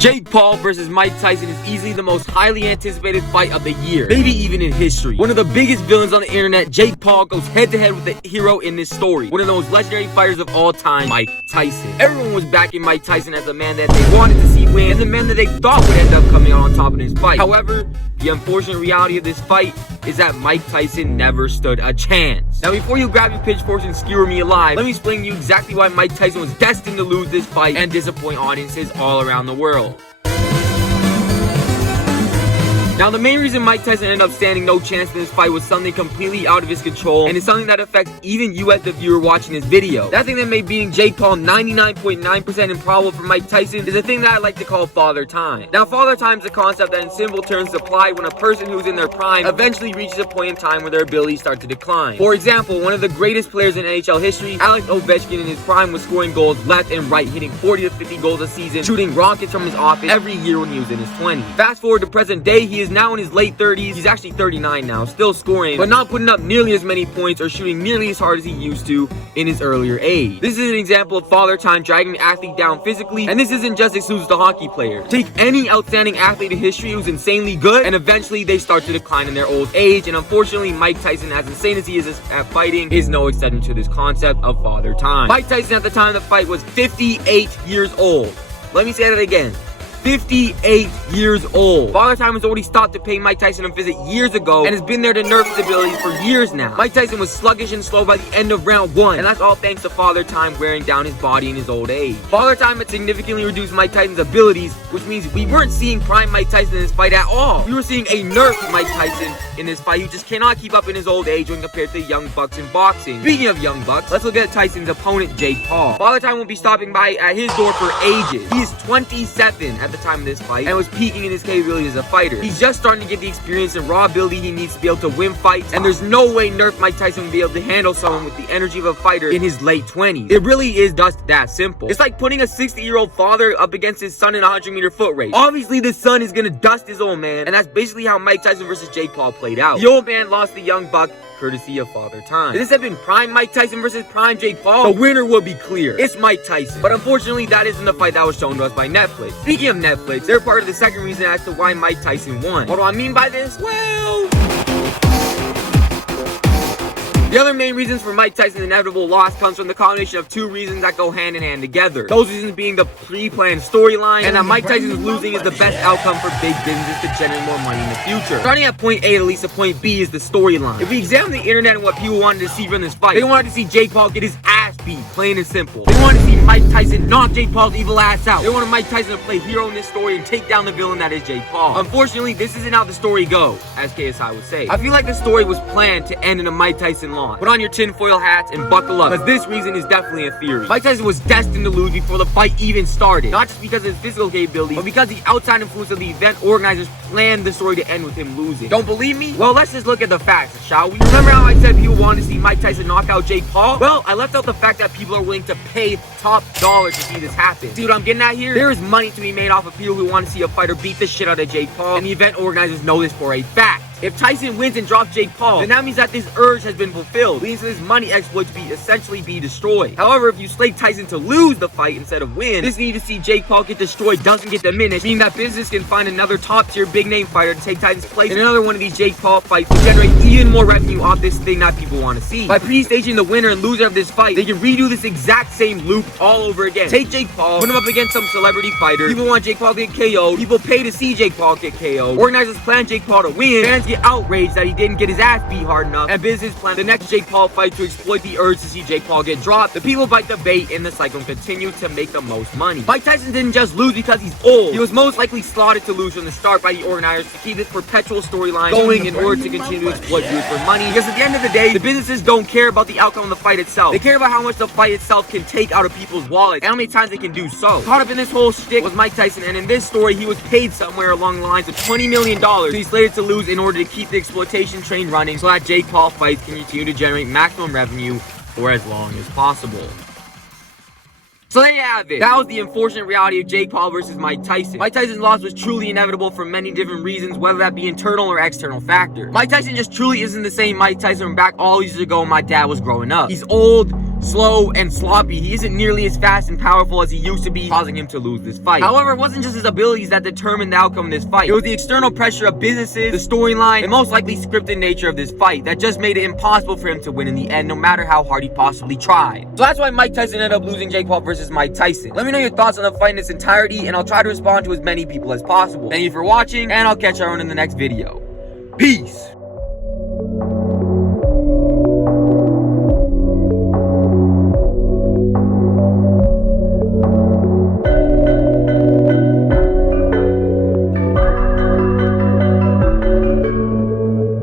Jake Paul versus Mike Tyson is easily the most highly anticipated fight of the year, maybe even in history. One of the biggest villains on the internet, Jake Paul goes head-to-head with the hero in this story. One of the most legendary fighters of all time, Mike Tyson. Everyone was backing Mike Tyson as the man that they wanted to see win, and the man that they thought would end up coming out on top in this fight. However, the unfortunate reality of this fight is that Mike Tyson never stood a chance. Now, before you grab your pitchforks and skewer me alive, let me explain to you exactly why Mike Tyson was destined to lose this fight and disappoint audiences all around the world. Now, the main reason Mike Tyson ended up standing no chance in this fight was something completely out of his control, and it's something that affects even you as the viewer watching this video. That thing that made beating Jake Paul 99.9% improbable for Mike Tyson is a thing that I like to call father time. Now, father time is a concept that in simple terms is applied when a person who's in their prime eventually reaches a point in time where their abilities start to decline. For example, one of the greatest players in NHL history, Alex Ovechkin in his prime was scoring goals left and right, hitting 40 to 50 goals a season, shooting rockets from his office every year when he was in his 20s. Fast forward to present day, he is now in his late 30s. He's actually 39 now, still scoring, but not putting up nearly as many points or shooting nearly as hard as he used to in his earlier age. This is an example of father time dragging the athlete down physically, and this isn't just exclusive to hockey players. Take any outstanding athlete in history who's insanely good, and eventually they start to decline in their old age, and unfortunately Mike Tyson, as insane as he is at fighting, is no exception to this concept of father time. Mike Tyson at the time of the fight was 58 years old. Let me say that again. 58 years old. Father Time has already stopped to pay Mike Tyson a visit years ago and has been there to nerf his abilities for years now. Mike Tyson was sluggish and slow by the end of round 1, and that's all thanks to Father Time wearing down his body in his old age. Father Time had significantly reduced Mike Tyson's abilities, which means we weren't seeing prime Mike Tyson in this fight at all. We were seeing a nerf Mike Tyson in this fight who just cannot keep up in his old age when compared to young bucks in boxing. Speaking of young bucks, let's look at Tyson's opponent, Jake Paul. Father Time will be stopping by at his door for ages. He is 27 at the time of this fight and was peaking in his capabilities as a fighter. He's just starting to get the experience and raw ability he needs to be able to win fights, and there's no way nerf Mike Tyson will be able to handle someone with the energy of a fighter in his late 20s. It really is just that simple. It's like putting a 60-year-old father up against his son in a 100-meter foot race. Obviously, the son is gonna dust his old man, and that's basically how Mike Tyson versus Jake Paul played out. The old man lost the young buck courtesy of Father Time. If this had been prime Mike Tyson versus prime Jake Paul, the winner would be clear. It's Mike Tyson. But unfortunately, that isn't the fight that was shown to us by Netflix. Speaking of Netflix, they're part of the second reason as to why Mike Tyson won. What do I mean by this? Well, the other main reasons for Mike Tyson's inevitable loss comes from the combination of two reasons that go hand in hand together. Those reasons being the pre-planned storyline, and that Mike Tyson's losing is the best outcome for big businesses to generate more money in the future. Starting at point A to least to point B is the storyline. If we examine the internet and what people wanted to see from this fight, they wanted to see Jake Paul get his ass beat, plain and simple. They wanted to see Mike Tyson knock Jake Paul's evil ass out. They wanted Mike Tyson to play hero in this story and take down the villain that is Jake Paul. Unfortunately, this isn't how the story goes, as KSI would say. I feel like the story was planned to end in a Mike Tyson loss. Put on your tinfoil hats and buckle up, because this reason is definitely a theory. Mike Tyson was destined to lose before the fight even started, not just because of his physical capabilities, but because the outside influence of the event organizers planned the story to end with him losing. Don't believe me? Well, let's just look at the facts, shall we? Remember how I said people wanted to see Mike Tyson knock out Jake Paul? Well, I left out the fact that people are willing to pay top dollar to see this happen. See what I'm getting at here? There is money to be made off of people who want to see a fighter beat the shit out of Jake Paul, and the event organizers know this for a fact. If Tyson wins and drops Jake Paul, then that means that this urge has been fulfilled, leading to this money exploit to be essentially be destroyed. However, if you slate Tyson to lose the fight instead of win, this need to see Jake Paul get destroyed doesn't get diminished, meaning that business can find another top-tier big-name fighter to take Tyson's place in another one of these Jake Paul fights to generate even more revenue off this thing that people want to see. By pre-staging the winner and loser of this fight, they can redo this exact same loop all over again. Take Jake Paul, put him up against some celebrity fighter, people want Jake Paul to get KO'd, people pay to see Jake Paul get KO'd, organizers plan Jake Paul to win, fans get outraged that he didn't get his ass beat hard enough, and business plan the next Jake Paul fight to exploit the urge to see Jake Paul get dropped. The people bite the bait, and the cycle continues to make the most money. Mike Tyson didn't just lose because he's old. He was most likely slotted to lose from the start by the organizers to keep this perpetual storyline going in order to continue to exploit viewers for money. Because at the end of the day, the businesses don't care about the outcome of the fight itself. They care about how much the fight itself can take out of people's wallets and how many times they can do so. Caught up in this whole shtick was Mike Tyson, and in this story, he was paid somewhere along the lines of $20 million. So he's slated to lose in order to keep the exploitation train running so that Jake Paul fights can continue to generate maximum revenue for as long as possible. So there you have it. That was the unfortunate reality of Jake Paul versus Mike Tyson. Mike Tyson's loss was truly inevitable for many different reasons, whether that be internal or external factors. Mike Tyson just truly isn't the same Mike Tyson from back all these years ago when my dad was growing up. He's old, slow, and sloppy. He isn't nearly as fast and powerful as he used to be, causing him to lose this fight. However, it wasn't just his abilities that determined the outcome of this fight. It was the external pressure of businesses, the storyline, and most likely scripted nature of this fight that just made it impossible for him to win in the end, no matter how hard he possibly tried. So that's why Mike Tyson ended up losing Jake Paul versus Mike Tyson. Let me know your thoughts on the fight in its entirety, and I'll try to respond to as many people as possible. Thank you for watching, and I'll catch everyone in the next video. Peace!